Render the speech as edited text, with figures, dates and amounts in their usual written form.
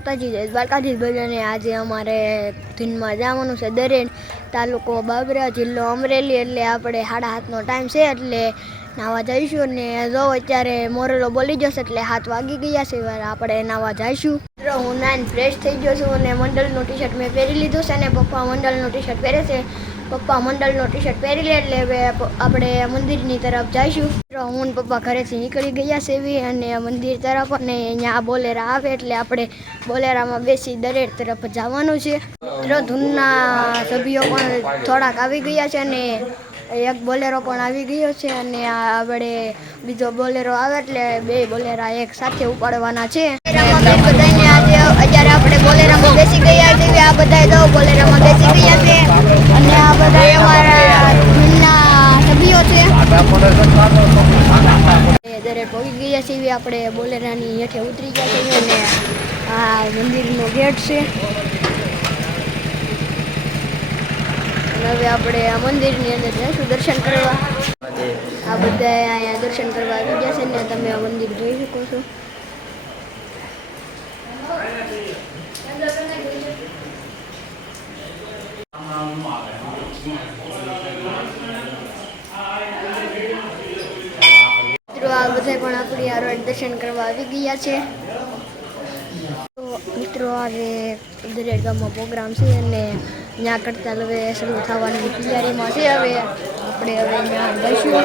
માતાજી જય દ્વારકાધીશ બધાને। આજે અમારે ધૂનમાં જવાનું છે દરેડ, તાલુકો બાબરા, જિલ્લો અમરેલી। એટલે આપણે 7:30નો ટાઈમ છે, એટલે નાવા જઈશું। અને જો અત્યારે મોરલો બોલી જશે એટલે 7 વાગી ગયા છે, આપણે નાવા જઈશું। હું નાઈન ફ્રેશ થઈ ગયો છું અને મંડળનું ટી શર્ટ મેં પહેરી લીધું છે, અને પપ્પા મંડળનું ટી શર્ટ પહેરે છે। પપ્પા મંડળનું ટી શર્ટ પહેરી લે એટલે હવે આપણે મંદિરની તરફ જઈશું। હું ને પપ્પા ઘરેથી નીકળી ગયા છે અને મંદિર તરફ, અને અહીંયા બોલેરા આવે એટલે આપણે બોલેરામાં બેસી દરેડ તરફ જવાનું છે। ધૂનના સભ્યો પણ થોડાક આવી ગયા છે અને એક બોલેરો પણ આવી ગયો છે, અને આપણે બીજો બોલેરો આવે એટલે 2 બોલેરા એક સાથે ઉપાડવાના છે। અત્યારે આપણે બોલેરામાં બેસી ગયા છે, આ બધા બોલેરામાં બેસી ગયા છે, અને આ બધા અમારા ધૂનના સભ્યો છે। દરેડ પહોંચી ગયા છીએ, આપણે બોલેરાની હેઠે ઉતરી ગયા છીએ, અને આ મંદિરનો ગેટ છે। હવે આપણે આ મંદિરની અંદર જઈશું દર્શન કરવા। આ બધા અહીંયા દર્શન કરવા આવી ગયા છે ને તમે આ મંદિર જોઈ શકો છો। આ બધા પણ આપણી આ દર્શન કરવા આવી ગયા છે। તો મિત્રો આજે દરેડ ગામમાં પ્રોગ્રામ છે, અને ત્યાં કરતાં હવે શરૂ થવાની તૈયારીમાં છે। હવે આપણે ત્યાં જઈશું।